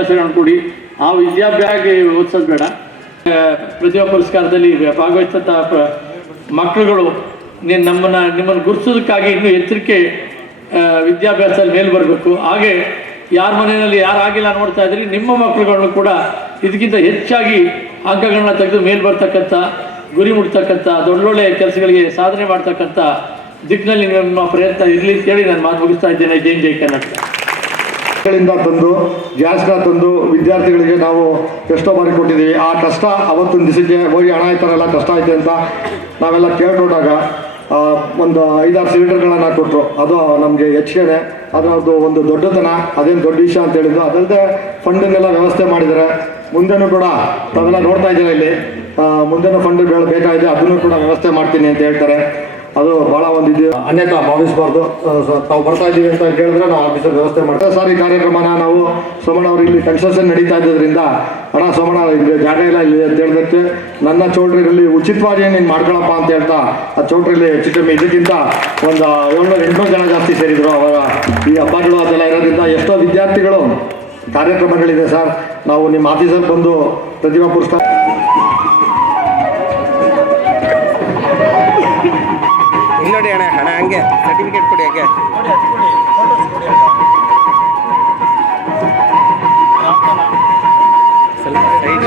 ವಿದ್ಯಾಭ್ಯಾಸಗಳನ್ನು ಕೊಡಿ ಆ ವಿದ್ಯಾಭ್ಯಾಸ ಓದಿಸೋದು ಬೇಡ ಪ್ರತಿಭಾ ಪುರಸ್ಕಾರದಲ್ಲಿ ಭಾಗವಹಿಸಿದಂಥ ಪ್ರ- ಮಕ್ಕಳುಗಳು ನೀನು ನಮ್ಮನ್ನ ನಿಮ್ಮನ್ನು ಗುರುತಿಸೋದಕ್ಕಾಗಿ ಇನ್ನೂ ಎಚ್ಚರಿಕೆ ವಿದ್ಯಾಭ್ಯಾಸದಲ್ಲಿ ಮೇಲೆ ಬರಬೇಕು. ಹಾಗೆ ಯಾರ ಮನೆಯಲ್ಲಿ ಯಾರು ಆಗಿಲ್ಲ ನೋಡ್ತಾ ಇದ್ರಿ, ನಿಮ್ಮ ಮಕ್ಕಳುಗಳನ್ನು ಕೂಡ ಇದಕ್ಕಿಂತ ಹೆಚ್ಚಾಗಿ ಅಂಕಗಳನ್ನ ತೆಗೆದು ಮೇಲೆ ಬರ್ತಕ್ಕಂಥ, ಗುರಿ ಮುಟ್ತಕ್ಕಂಥ, ದೊಡ್ಡೊಳ್ಳೆ ಕೆಲಸಗಳಿಗೆ ಸಾಧನೆ ಮಾಡ್ತಕ್ಕಂಥ ದಿಕ್ಕಿನಲ್ಲಿ ನಿಮ್ಮ ಪ್ರಯತ್ನ ಇರಲಿ ಅಂತೇಳಿ ನಾನು ಮಾತು ಮುಗಿಸ್ತಾ ಇದ್ದೇನೆ. ಜೈ ಜೈ ಕರ್ನಾಟಕ. ಗಳಿಂದ ತಂದು, ಗ್ಯಾಸ್ನ ತಂದು ವಿದ್ಯಾರ್ಥಿಗಳಿಗೆ ನಾವು ಎಷ್ಟೋ ಬಾರಿ ಕೊಟ್ಟಿದ್ದೀವಿ ಆ ಕಷ್ಟ ಅವತ್ತಿನ ದಿವಸಕ್ಕೆ ಹೋಗಿ ಹಣ ಆಯ್ತಾರಲ್ಲ ಕಷ್ಟ ಐತೆ ಅಂತ ನಾವೆಲ್ಲ ಕೇಳ್ಕೊಂಡಾಗ ಒಂದು ಐದಾರು ಸಿಲಿಂಡರ್ಗಳನ್ನು ಕೊಟ್ಟರು ಅದು ನಮಗೆ ಹೆಚ್ಚಿಗೆ ಅದರದ್ದು ಒಂದು ದೊಡ್ಡತನ, ಅದೇನು ದೊಡ್ಡ ವಿಷಯ ಅಂತ ಹೇಳಿದ್ರು ಅದಲ್ಲದೆ ಫಂಡನ್ನೆಲ್ಲ ವ್ಯವಸ್ಥೆ ಮಾಡಿದ್ದಾರೆ. ಮುಂದೆನೂ ಕೂಡ ತಾವೆಲ್ಲ ನೋಡ್ತಾ ಇದ್ದೀರಾ ಇಲ್ಲಿ. ಮುಂದೆನೂ ಫಂಡ್ ಬೇಕಾಗಿದೆ, ಅದನ್ನು ಕೂಡ ವ್ಯವಸ್ಥೆ ಮಾಡ್ತೀನಿ ಅಂತ ಹೇಳ್ತಾರೆ. ಅದು ಬಹಳ ಒಂದು ಇದು ಅನ್ಯತಾ ಭಾವಿಸಬಾರ್ದು ತಾವು ಬರ್ತಾ ಇದ್ದೀವಿ ಅಂತ ಕೇಳಿದ್ರೆ ನಾವು ಆಫೀಸರ್ ವ್ಯವಸ್ಥೆ ಮಾಡ್ತೇವೆ. ಸರ್, ಈ ಕಾರ್ಯಕ್ರಮನ ನಾವು ಸೋಮಣ್ಣ ಅವರು ಇಲ್ಲಿ ಕನ್ಸ್ಟ್ರಕ್ಷನ್ ನಡೀತಾ ಇದ್ದರಿಂದ ಅಣ್ಣ ಸೋಮಣ್ಣ ಇಲ್ಲಿ ಜಾಗ ಇಲ್ಲ, ಇಲ್ಲಿ ಅಂತ ಹೇಳಿದಕ್ಕೆ ನನ್ನ ಚೌಟ್ರಿಯಲ್ಲಿ ಉಚಿತವಾಗಿ ನೀನು ಮಾಡ್ಕೊಳಪ್ಪ ಅಂತ ಹೇಳ್ತಾ, ಆ ಚೌಟ್ರಿಯಲ್ಲಿ ಹೆಚ್ಚು ಕಮ್ಮಿ ಇದಕ್ಕಿಂತ ಒಂದು ಏಳ್ನೂರು ಎಂಟುನೂರು ಜನ ಜಾಸ್ತಿ ಸೇರಿದ್ರು ಅವಾಗ ಈ ಹಬ್ಬಗಳು ಅದೆಲ್ಲ ಇರೋದ್ರಿಂದ ಎಷ್ಟೋ ವಿದ್ಯಾರ್ಥಿಗಳು ಕಾರ್ಯಕ್ರಮಗಳಿದೆ ಸರ್. ನಾವು ನಿಮ್ಮ ಆಫೀಸರ್ ಬಂದು ಪ್ರತಿಭಾ ಪುರಸ್ಕಾರ ನೋಡಿ ಅಣ್ಣ ಹಣ ಹಂಗೆ ಸರ್ಟಿಫಿಕೇಟ್ ಕೊಡಿ ಹಾಗೆ. ಸ್ವಲ್ಪ ಸೈಡ್.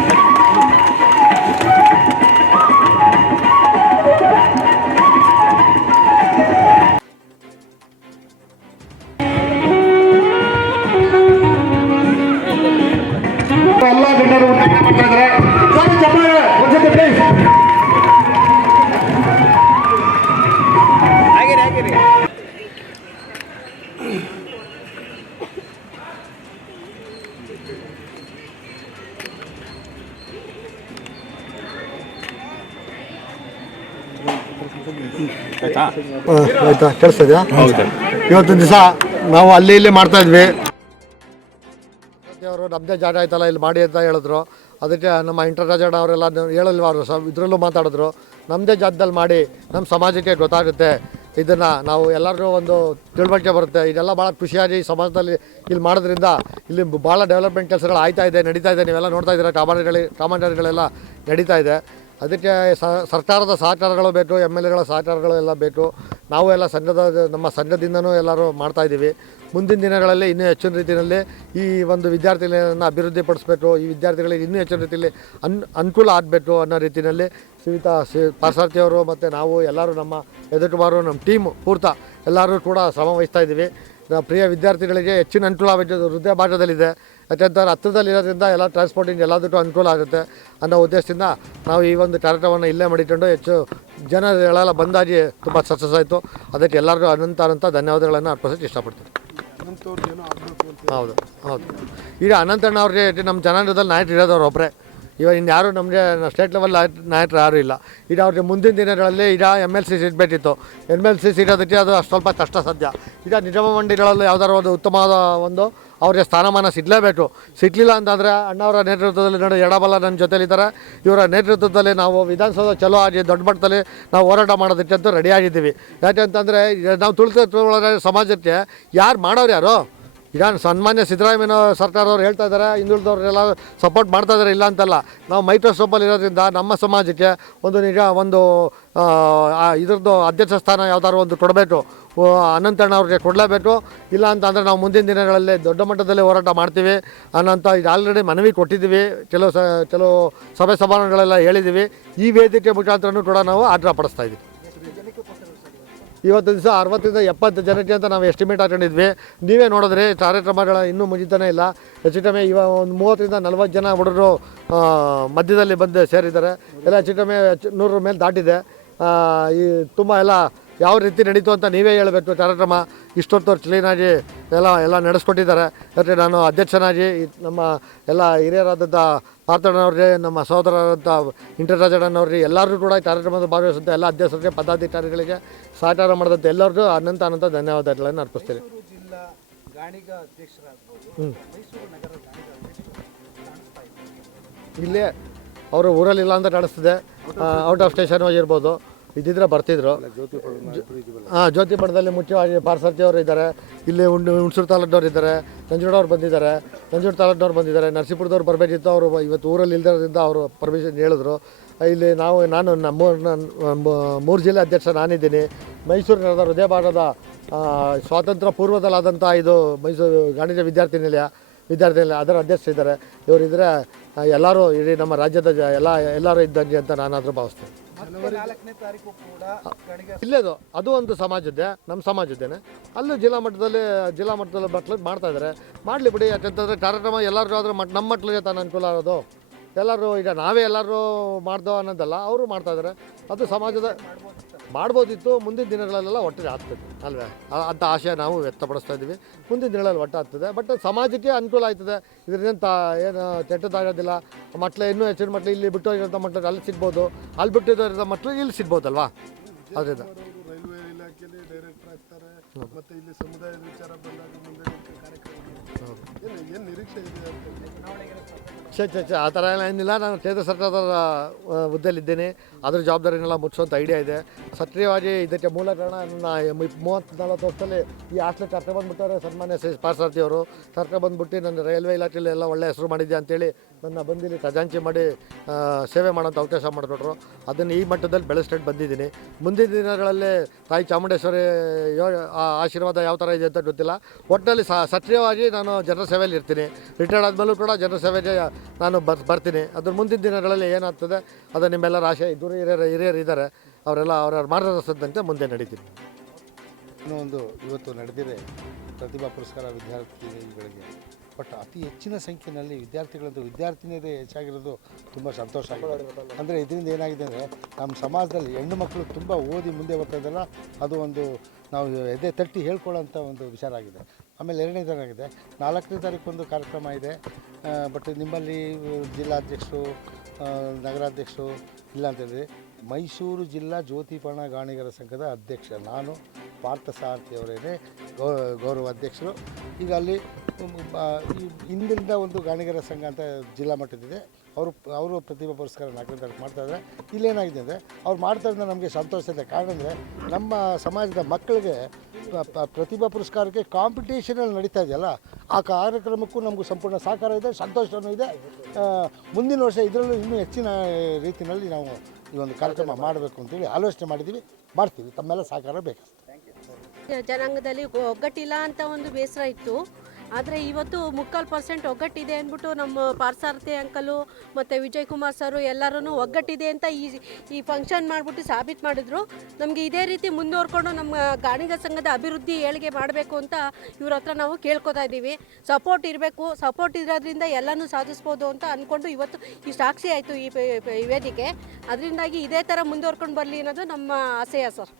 ಆಯ್ತಾ? ಕೇಳಿಸ್ತದ್ಯಾ ಇವತ್ತಿನ ದಿವಸ ನಾವು ಅಲ್ಲಿ ಇಲ್ಲಿ ಮಾಡ್ತಾ ಇದ್ವಿ. ಅವರು ನಮ್ಮದೇ ಜಾಗ ಆಯ್ತಲ್ಲ ಇಲ್ಲಿ ಮಾಡಿ ಅಂತ ಹೇಳಿದ್ರು. ಅದಕ್ಕೆ ನಮ್ಮ ಇಂಟರ್ರಾಜಣ್ಣ ಅವರೆಲ್ಲ ಹೇಳಲ್ವ ಅವರು ಸ ಇದರಲ್ಲೂ ಮಾತಾಡಿದ್ರು. ನಮ್ಮದೇ ಜಾಗದಲ್ಲಿ ಮಾಡಿ ನಮ್ಮ ಸಮಾಜಕ್ಕೆ ಗೊತ್ತಾಗುತ್ತೆ. ಇದನ್ನು ನಾವು ಎಲ್ಲರಿಗೂ ಒಂದು ತಿಳುವಳಿಕೆ ಬರುತ್ತೆ. ಇದೆಲ್ಲ ಭಾಳ ಖುಷಿಯಾಗಿ ಸಮಾಜದಲ್ಲಿ ಇಲ್ಲಿ ಮಾಡೋದ್ರಿಂದ ಇಲ್ಲಿ ಭಾಳ ಡೆವಲಪ್ಮೆಂಟ್ ಕೆಲಸಗಳು ಆಯ್ತಾ ಇದೆ ನಡೀತಾ ಇದೆ. ನೀವೆಲ್ಲ ನೋಡ್ತಾ ಇದ್ದೀರಾ ಕಾಮಗಾರಿಗಳು ಕಾಮಗಾರಿಗಳೆಲ್ಲ ನಡೀತಾ ಇದೆ. ಅದಕ್ಕೆ ಸರ್ಕಾರದ ಸಹಕಾರಗಳು ಬೇಕು, ಎಂ ಎಲ್ ಎಗಳ ಸಹಕಾರಗಳು ಎಲ್ಲ ಬೇಕು. ನಾವು ಎಲ್ಲ ಸಂಘದ, ನಮ್ಮ ಸಂಘದಿಂದನೂ ಎಲ್ಲರೂ ಮಾಡ್ತಾಯಿದ್ದೀವಿ ಮುಂದಿನ ದಿನಗಳಲ್ಲಿ ಇನ್ನೂ ಹೆಚ್ಚಿನ ರೀತಿಯಲ್ಲಿ ಈ ಒಂದು ವಿದ್ಯಾರ್ಥಿಗಳನ್ನು ಅಭಿವೃದ್ಧಿಪಡಿಸ್ಬೇಕು, ಈ ವಿದ್ಯಾರ್ಥಿಗಳಿಗೆ ಇನ್ನೂ ಹೆಚ್ಚಿನ ರೀತಿಯಲ್ಲಿ ಅನ್, ಅನುಕೂಲ ಆಗಬೇಕು ಅನ್ನೋ ರೀತಿಯಲ್ಲಿ ಶ್ರೀಯುತ ಸಿ ಪಾರ್ಸಾರ್ಥಿಯವರು ಮತ್ತು ನಾವು ಎಲ್ಲರೂ ನಮ್ಮ ಎದುರುಮಾರು ನಮ್ಮ ಟೀಮ್ ಪೂರ್ತ ಎಲ್ಲರೂ ಕೂಡ ಶ್ರಮ ವಹಿಸ್ತಾ ಇದ್ದೀವಿ. ಪ್ರಿಯ ವಿದ್ಯಾರ್ಥಿಗಳಿಗೆ ಹೆಚ್ಚಿನ ಅನುಕೂಲ ಆಗುತ್ತೆ. ಹೃದಯ ಭಾಗದಲ್ಲಿದೆ. ಯಾಕೆಂದರೆ ಹತ್ತಿರದಲ್ಲಿರೋದ್ರಿಂದ ಎಲ್ಲ ಟ್ರಾನ್ಸ್ಪೋರ್ಟಿಂಗ್ ಎಲ್ಲದಕ್ಕೂ ಅನುಕೂಲ ಆಗುತ್ತೆ ಅನ್ನೋ ಉದ್ದೇಶದಿಂದ ನಾವು ಈ ಒಂದು ಕಾರ್ಯಕ್ರಮವನ್ನು ಇಲ್ಲೇ ಮಾಡಿಕೊಂಡು ಹೆಚ್ಚು ಜನಗಳೆಲ್ಲ ಬಂದಾಗಿ ತುಂಬ ಸಕ್ಸಸ್ ಆಯಿತು. ಅದಕ್ಕೆ ಎಲ್ಲರಿಗೂ ಅನಂತ ಅನಂತ ಧನ್ಯವಾದಗಳನ್ನು ಅರ್ಪಿಸೋಕ್ಕೆ ಇಷ್ಟಪಡ್ತೀನಿ. ಹೌದು ಹೌದು. ಈಗ ಅನಂತಣ್ಣ ಅವ್ರಿಗೆ ನಮ್ಮ ಜನಾಂಗದಲ್ಲಿ ನಾಯಕ ಇರೋದವ್ರು ಒಬ್ಬರೇ ಇವಾಗ ಇನ್ಯಾರು ನಮಗೆ ಸ್ಟೇಟ್ ಲೆವೆಲ್ ನಾಯಕರು ಯಾರು ಇಲ್ಲ ಈಗ ಅವ್ರಿಗೆ ಮುಂದಿನ ದಿನಗಳಲ್ಲಿ ಈಗ ಎಂ ಎಲ್ ಸಿ ಸೀಟ್ ಬೇಕಿತ್ತು ಎಂ ಎಲ್ ಸಿ ಸಿಗೋದಕ್ಕೆ ಅದು ಅಷ್ಟು ಸ್ವಲ್ಪ ಕಷ್ಟ ಸಾಧ್ಯ ಈಗ ನಿಗಮ ಮಂಡಿಗಳಲ್ಲಿ ಯಾವ್ದಾದ್ರು ಒಂದು ಉತ್ತಮವಾದ ಒಂದು ಅವ್ರಿಗೆ ಸ್ಥಾನಮಾನ ಸಿಗಲೇಬೇಕು ಸಿಗಲಿಲ್ಲ ಅಂತಂದರೆ ಅಣ್ಣವರ ನೇತೃತ್ವದಲ್ಲಿ ನೋಡಿ ಎಡಬಲ್ಲ ನನ್ನ ಜೊತೆಲಿದ್ದಾರೆ ಇವರ ನೇತೃತ್ವದಲ್ಲಿ ನಾವು ವಿಧಾನಸೌಧ ಚಲೋ ಆಗಿ ದೊಡ್ಡ ಮಟ್ಟದಲ್ಲಿ ನಾವು ಹೋರಾಟ ಮಾಡೋದಕ್ಕೆ ಅಂತೂ ರೆಡಿಯಾಗಿದ್ದೀವಿ ಯಾಕೆಂತಂದರೆ ನಾವು ತುಳಿತ ಸಮಾಜಕ್ಕೆ ಯಾರು ಮಾಡೋರು ಯಾರು ಈಗ ಸನ್ಮಾನ್ಯ ಸಿದ್ದರಾಮಯ್ಯ ಸರ್ಕಾರದವ್ರು ಹೇಳ್ತಾ ಇದ್ದಾರೆ ಹಿಂದುಳಿದವ್ರೆಲ್ಲ ಸಪೋರ್ಟ್ ಮಾಡ್ತಾ ಇದ್ದಾರೆ, ಇಲ್ಲ ಅಂತಲ್ಲ. ನಾವು ಮೈಕ್ರೋಸ್ಕೋಪಲ್ಲಿ ಇರೋದ್ರಿಂದ ನಮ್ಮ ಸಮಾಜಕ್ಕೆ ಒಂದು ನಿಜ, ಒಂದು ಇದ್ರದ್ದು ಅಧ್ಯಕ್ಷ ಸ್ಥಾನ ಯಾವ್ದಾದ್ರು ಒಂದು ಕೊಡಬೇಕು. ಅನಂತಣ್ಣ ಅವ್ರಿಗೆ ಕೊಡಲೇಬೇಕು. ಇಲ್ಲ ಅಂತಂದರೆ ನಾವು ಮುಂದಿನ ದಿನಗಳಲ್ಲಿ ದೊಡ್ಡ ಮಟ್ಟದಲ್ಲಿ ಹೋರಾಟ ಮಾಡ್ತೀವಿ ಅನ್ನೋಂಥ ಇದು ಆಲ್ರೆಡಿ ಮನವಿ ಕೊಟ್ಟಿದ್ದೀವಿ. ಕೆಲವು ಸ, ಕೆಲವು ಸಭೆ ಸಮಾರಂಭಗಳೆಲ್ಲ ಹೇಳಿದ್ದೀವಿ. ಈ ವೇದಿಕೆ ಮುಖಾಂತರನೂ ಕೂಡ ನಾವು ಆಗ್ರಹ ಪಡಿಸ್ತಾ ಇದ್ದೀವಿ. ಇವತ್ತು ದಿವಸ ಅರವತ್ತರಿಂದ ಎಪ್ಪತ್ತು ಜನಕ್ಕೆ ಅಂತ ನಾವು ಎಸ್ಟಿಮೇಟ್ ಹಾಕೊಂಡಿದ್ವಿ. ನೀವೇ ನೋಡಿದ್ರೆ ಕಾರ್ಯಕ್ರಮಗಳ ಇನ್ನೂ ಮುಗಿತಾನೆ ಇಲ್ಲ. ಹೆಚ್ಚು ಕಮ್ಮಿ ಇವಾಗ ಒಂದು ಮೂವತ್ತರಿಂದ ನಲ್ವತ್ತು ಜನ ಹುಡುಗರು ಮಧ್ಯದಲ್ಲಿ ಬಂದು ಸೇರಿದ್ದಾರೆ. ಎಲ್ಲ ಹೆಚ್ಚು ಕಮ್ಮಿ ನೂರರ ಮೇಲೆ ದಾಟಿದೆ. ಈ ತುಂಬ ಎಲ್ಲ ಯಾವ ರೀತಿ ನಡೀತು ಅಂತ ನೀವೇ ಹೇಳಬೇಕು. ಕಾರ್ಯಕ್ರಮ ಇಷ್ಟೊತ್ತು ಕ್ಲೀನಾಗಿ ಎಲ್ಲ ಎಲ್ಲ ನಡೆಸ್ಕೊಟ್ಟಿದ್ದಾರೆ ಯಾಕೆ ನಾನು ಅಧ್ಯಕ್ಷನಾಗಿ ನಮ್ಮ ಎಲ್ಲ ಹಿರಿಯರಾದಂಥ ಪಾತ್ರಣ್ಣವ್ರಿಗೆ ನಮ್ಮ ಸಹೋದರರಾದಂಥ ಇಂಟರ್ರಾಜಣ್ಣವ್ರಿಗೆ ಎಲ್ಲರಿಗೂ ಕೂಡ ಈ ಕಾರ್ಯಕ್ರಮದ ಭಾಗವಹಿಸಿದಂಥ ಎಲ್ಲ ಅಧ್ಯಕ್ಷರಿಗೆ, ಪದಾಧಿಕಾರಿಗಳಿಗೆ ಸಹಕಾರ ಮಾಡಿದಂಥ ಎಲ್ಲರಿಗೂ ಅನಂತ ಅನಂತ ಧನ್ಯವಾದಗಳನ್ನು ಅರ್ಪಿಸ್ತೀನಿ. ಇಲ್ಲೇ ಅವರು ಊರಲ್ಲಿಲ್ಲ ಅಂತ ಕಾಣಿಸ್ತಿದೆ ಔಟ್ ಆಫ್ ಸ್ಟೇಷನ್ ಹೋಗಿರ್ಬೋದು. ಇದ್ದಿದ್ರೆ ಬರ್ತಿದ್ರು. ಹಾಂ ಜ್ಯೋತಿ ಪಡದಲ್ಲಿ ಮುಖ್ಯವಾಗಿ ಪಾರ್ಸರ್ಜಿ ಅವರು ಇದ್ದಾರೆ. ಇಲ್ಲಿ ಉಂಡು ಹುಣಸೂರು ತಾಲೂಕಿನವ್ರು ಇದ್ದಾರೆ. ನಂಜುಡವ್ರು ಬಂದಿದ್ದಾರೆ. ನಂಜುಡ ತಾಲೂಕ್ನವ್ರು ಬಂದಿದ್ದಾರೆ. ನರಸೀಪುರದವ್ರು ಬರಬೇಕಿತ್ತು. ಅವರು ಇವತ್ತು ಊರಲ್ಲಿ ಇಲ್ದಿರೋದ್ರಿಂದ ಅವರು ಪರ್ಮಿಷನ್ ಹೇಳಿದ್ರು. ಇಲ್ಲಿ ನಾವು ನಾನು ನಮ್ಮ ಮೂರು ಜಿಲ್ಲೆ ಅಧ್ಯಕ್ಷ ನಾನಿದ್ದೀನಿ. ಮೈಸೂರಿನ ಹೃದಯ ಭಾಗದ ಸ್ವಾತಂತ್ರ್ಯ ಪೂರ್ವದಲ್ಲಾದಂಥ ಇದು ಮೈಸೂರು ಗಾಣಿಜ ವಿದ್ಯಾರ್ಥಿ ನಿಲಯ ವಿದ್ಯಾರ್ಥಿ ನಿಲಯ ಅದರ ಅಧ್ಯಕ್ಷ ಇದ್ದಾರೆ. ಇವರಿದ್ದರೆ ಎಲ್ಲರೂ ಇಡೀ ನಮ್ಮ ರಾಜ್ಯದ ಎಲ್ಲ ಎಲ್ಲರೂ ಇದ್ದಂಗೆ ಅಂತ ನಾನಾದರೂ ಭಾವಿಸ್ತೇನೆ. ಇಲ್ಲೇದು ಅದು ಒಂದು ಸಮಾಜದ್ದೆ ನಮ್ಮ ಸಮಾಜದ್ದೇನೆ. ಅಲ್ಲೂ ಜಿಲ್ಲಾ ಮಟ್ಟದಲ್ಲಿ ಜಿಲ್ಲಾ ಮಟ್ಟದಲ್ಲಿ ಮಟ್ಲು ಮಾಡ್ತಾ ಇದ್ದಾರೆ ಮಾಡಲಿ ಬಿಡಿ ಯಾಕಂತಂದರೆ ಕಾರ್ಯಕ್ರಮ ಎಲ್ಲರೂ ಆದರೂ ಮಟ್ ನಮ್ಮ ಮಟ್ಲಿಗೆ ತಾನು ಅನುಕೂಲ ಆಗೋದು. ಎಲ್ಲರೂ ಈಗ ನಾವೇ ಎಲ್ಲರೂ ಮಾಡ್ದೋ ಅನ್ನೋದಲ್ಲ ಅವರು ಮಾಡ್ತಾ ಇದ್ದಾರೆ ಅದು ಸಮಾಜದ ಮಾಡ್ಬೋದಿತ್ತು ಮುಂದಿನ ದಿನಗಳಲ್ಲೆಲ್ಲ ಒಟ್ಟಿಗೆ ಆಗ್ತದೆ ಅಲ್ವೇ? ಅಂತ ಆಶಯ ನಾವು ವ್ಯಕ್ತಪಡಿಸ್ತಾ ಇದ್ದೀವಿ. ಮುಂದಿನ ದಿನಗಳಲ್ಲಿ ಒಟ್ಟು ಆಗ್ತದೆ. ಬಟ್ ಸಮಾಜಕ್ಕೆ ಅನುಕೂಲ ಆಯ್ತದೆ. ಇದರಿಂದ ಏನು ಕೆಟ್ಟದಾಗೋದಿಲ್ಲ ಮಟ್ಲು ಇನ್ನೂ ಹೆಚ್ಚಿನ ಮಟ್ಲು ಇಲ್ಲಿ ಬಿಟ್ಟು ಹೋಗಿರೋಂಥ ಮಟ್ಲು ಅಲ್ಲಿ ಸಿಗ್ಬೋದು. ಅಲ್ಲಿ ಬಿಟ್ಟಿರೋಂಥ ಮಟ್ಲು ಇಲ್ಲಿ ಸಿಗ್ಬೋದಲ್ವಾ? ಅದರಿಂದ. ರೈಲ್ವೆ ಇಲಾಖೆಯಲ್ಲಿ ಡೈರೆಕ್ಟರ್ ಆಗ್ತಾರೆ. ಮತ್ತೆ ಇಲ್ಲಿ ಸಮುದಾಯದ ವಿಚಾರ ಬಂದಾಗ ಮುಂದೆ ಏನು ನಿರೀಕ್ಷೆ ಇದೆ ಛೇ ಛೇ ಆ ಥರ ಎಲ್ಲ ಏನಿಲ್ಲ. ನಾನು ಕೇಂದ್ರ ಸರ್ಕಾರದ ಹುದ್ದೆಯಲ್ಲಿದ್ದೇನೆ. ಅದ್ರ ಜವಾಬ್ದಾರಿನೆಲ್ಲ ಮುಟ್ಸೋಂಥ ಐಡಿಯಾ ಇದೆ. ಸಕ್ರಿಯವಾಗಿ ಇದಕ್ಕೆ ಮೂಲ ಕಾರಣ ನನ್ನ ಮೂವತ್ತು ನಲ್ವತ್ತು ವರ್ಷದಲ್ಲಿ ಈ ಹಾಸ್ಟೆಲ್ ಕರ್ಕೊಂಡು ಬಂದ್ಬಿಟ್ಟವ್ರೆ ಸನ್ಮಾನ್ಯ ಶ್ರೀ ಪಾರ್ಸಾರ್ಥಿ ಅವರು. ಕರ್ಕೊಂಡು ಬಂದ್ಬಿಟ್ಟು ನನ್ನ ರೈಲ್ವೆ ಇಲಾಖೆಯಲ್ಲಿ ಎಲ್ಲ ಒಳ್ಳೆ ಹೆಸರು ಮಾಡಿದ್ದೆ ಅಂತೇಳಿ ನನ್ನ ಬಂದಿಲ್ಲಿ ಖಜಾಂಚಿ ಮಾಡಿ ಸೇವೆ ಮಾಡೋಂಥ ಅವಕಾಶ ಮಾಡಿಕೊಟ್ರು. ಅದನ್ನು ಈ ಮಟ್ಟದಲ್ಲಿ ಬೆಳೆಸ್ಕೊಂಡು ಬಂದಿದ್ದೀನಿ. ಮುಂದಿನ ದಿನಗಳಲ್ಲಿ ತಾಯಿ ಚಾಮುಂಡೇಶ್ವರಿ ಆಶೀರ್ವಾದ ಯಾವ ಥರ ಇದೆ ಅಂತ ಗೊತ್ತಿಲ್ಲ. ಒಟ್ಟಿನಲ್ಲಿ ಸ, ಸಕ್ರಿಯವಾಗಿ ನಾನು ಜನರ ಸೇವೆಯಲ್ಲಿ ಇರ್ತೀನಿ. ರಿಟೈರ್ಡ್ ಆದಮೇಲೂ ಕೂಡ ಜನರ ಸೇವೆಗೆ ನಾನು ಬರ್, ಬರ್ತೀನಿ. ಅದ್ರ ಮುಂದಿನ ದಿನಗಳಲ್ಲಿ ಏನಾಗ್ತದೆ, ಅದು ನಿಮ್ಮೆಲ್ಲರ ಆಶೆ. ದೂರ ಹಿರಿಯರು ಹಿರಿಯರು ಇದ್ದಾರೆ. ಅವರೆಲ್ಲ ಅವರ ಮಾರ್ಗದರ್ಶನದಂತೆ ಮುಂದೆ ನಡೀತೀನಿ. ಇನ್ನೂ ಒಂದು ಇವತ್ತು ನಡೆದಿದೆ ಪ್ರತಿಭಾ ಪುರಸ್ಕಾರ ವಿದ್ಯಾರ್ಥಿಗಳಿಗೆ. ಬಟ್ ಅತಿ ಹೆಚ್ಚಿನ ಸಂಖ್ಯೆಯಲ್ಲಿ ವಿದ್ಯಾರ್ಥಿಗಳದ್ದು ವಿದ್ಯಾರ್ಥಿನಿಯರೇ ಹೆಚ್ಚಾಗಿರೋದು ತುಂಬ ಸಂತೋಷ ಆಗಿದೆ. ಅಂದರೆ ಇದರಿಂದ ಏನಾಗಿದೆ ಅಂದರೆ, ನಮ್ಮ ಸಮಾಜದಲ್ಲಿ ಹೆಣ್ಣು ಮಕ್ಕಳು ತುಂಬ ಓದಿ ಮುಂದೆ ಬರ್ತಾ ಇದ್ದಲ್ಲ ಅದು ಒಂದು ನಾವು ಎದೆ ತಟ್ಟಿ ಹೇಳ್ಕೊಳ್ಳೋಂಥ ಒಂದು ವಿಚಾರ ಆಗಿದೆ. ಆಮೇಲೆ ಎರಡನೇ ತಾರೀಕಿದೆ. ನಾಲ್ಕನೇ ತಾರೀಕು ಒಂದು ಕಾರ್ಯಕ್ರಮ ಇದೆ. ಬಟ್ ನಿಮ್ಮಲ್ಲಿ ಜಿಲ್ಲಾಧ್ಯಕ್ಷರು ನಗರಾಧ್ಯಕ್ಷರು ಇಲ್ಲ ಅಂತೇಳಿದ್ರೆ ಮೈಸೂರು ಜಿಲ್ಲಾ ಜ್ಯೋತಿಪಣ ಗಾಣಿಗರ ಸಂಘದ ಅಧ್ಯಕ್ಷ ನಾನು ಪಾರ್ಥ ಸಾರಥಿ ಅವರೇನೆ ಗೌರವ ಅಧ್ಯಕ್ಷರು. ಈಗ ಅಲ್ಲಿ ಹಿಂದಿನಿಂದ ಒಂದು ಗಾಣಿಗರ ಸಂಘ ಅಂತ ಜಿಲ್ಲಾ ಮಟ್ಟದಿದೆ. ಅವರು ಅವರು ಪ್ರತಿಭಾ ಪುರಸ್ಕಾರ ನಾಲ್ಕನೇ ಮಾಡ್ತಾ ಇದ್ದಾರೆ. ಇಲ್ಲೇನಾಗಿದೆ ಅಂದರೆ ಅವ್ರು ಮಾಡ್ತಾ ಇದ್ದ ನಮಗೆ ಸಂತೋಷ ಇದೆ. ಕಾರಣ ಅಂದರೆ ನಮ್ಮ ಸಮಾಜದ ಮಕ್ಕಳಿಗೆ ಪ್ರತಿಭಾ ಪುರಸ್ಕಾರಕ್ಕೆ ಕಾಂಪಿಟೇಷನಲ್ಲಿ ನಡೀತಾ ಇದೆಯಲ್ಲ, ಆ ಕಾರ್ಯಕ್ರಮಕ್ಕೂ ನಮಗೂ ಸಂಪೂರ್ಣ ಸಹಕಾರ ಇದೆ ಸಂತೋಷವೂ ಇದೆ. ಮುಂದಿನ ವರ್ಷ ಇದರಲ್ಲೂ ಇನ್ನೂ ಹೆಚ್ಚಿನ ರೀತಿಯಲ್ಲಿ ನಾವು ಈ ಒಂದು ಕಾರ್ಯಕ್ರಮ ಮಾಡಬೇಕು ಅಂತೇಳಿ ಆಲೋಚನೆ ಮಾಡಿದ್ದೀವಿ. ಮಾಡ್ತೀವಿ. ತಮ್ಮೆಲ್ಲ ಸಹಕಾರ ಬೇಕು ಜನಾಂಗದಲ್ಲಿ ಒಗ್ಗಟ್ಟಿಲ್ಲ ಅಂತ ಒಂದು ಬೇಸರ ಇತ್ತು. ಆದರೆ ಇವತ್ತು ಮುಕ್ಕಾಲು ಪರ್ಸೆಂಟ್ ಒಗ್ಗಟ್ಟಿದೆ ಅಂದ್ಬಿಟ್ಟು ನಮ್ಮ ಪಾರ್ಸಾರ್ಥಿ ಅಂಕಲು ಮತ್ತು ವಿಜಯ್ ಕುಮಾರ್ ಸರು ಎಲ್ಲರೂ ಒಗ್ಗಟ್ಟಿದೆ ಅಂತ ಈ ಈ ಫಂಕ್ಷನ್ ಮಾಡಿಬಿಟ್ಟು ಸಾಬೀತು ಮಾಡಿದ್ರು. ನಮಗೆ ಇದೇ ರೀತಿ ಮುಂದುವರ್ಕೊಂಡು ನಮ್ಮ ಗಾಣಿಗ ಸಂಘದ ಅಭಿವೃದ್ಧಿ ಏಳಿಗೆ ಮಾಡಬೇಕು ಅಂತ ಇವ್ರ ಹತ್ರ ನಾವು ಕೇಳ್ಕೊತಾ ಇದ್ದೀವಿ. ಸಪೋರ್ಟ್ ಇರಬೇಕು. ಸಪೋರ್ಟ್ ಇರೋದ್ರಿಂದ ಎಲ್ಲನೂ ಸಾಧಿಸ್ಬೋದು ಅಂತ ಅಂದ್ಕೊಂಡು ಇವತ್ತು ಈ ಸಾಕ್ಷಿ ಆಯಿತು ಈ ವೇದಿಕೆ. ಅದರಿಂದಾಗಿ ಇದೇ ಥರ ಮುಂದುವರ್ಕೊಂಡು ಬರಲಿ ಅನ್ನೋದು ನಮ್ಮ ಆಸೆಯ ಸರ್.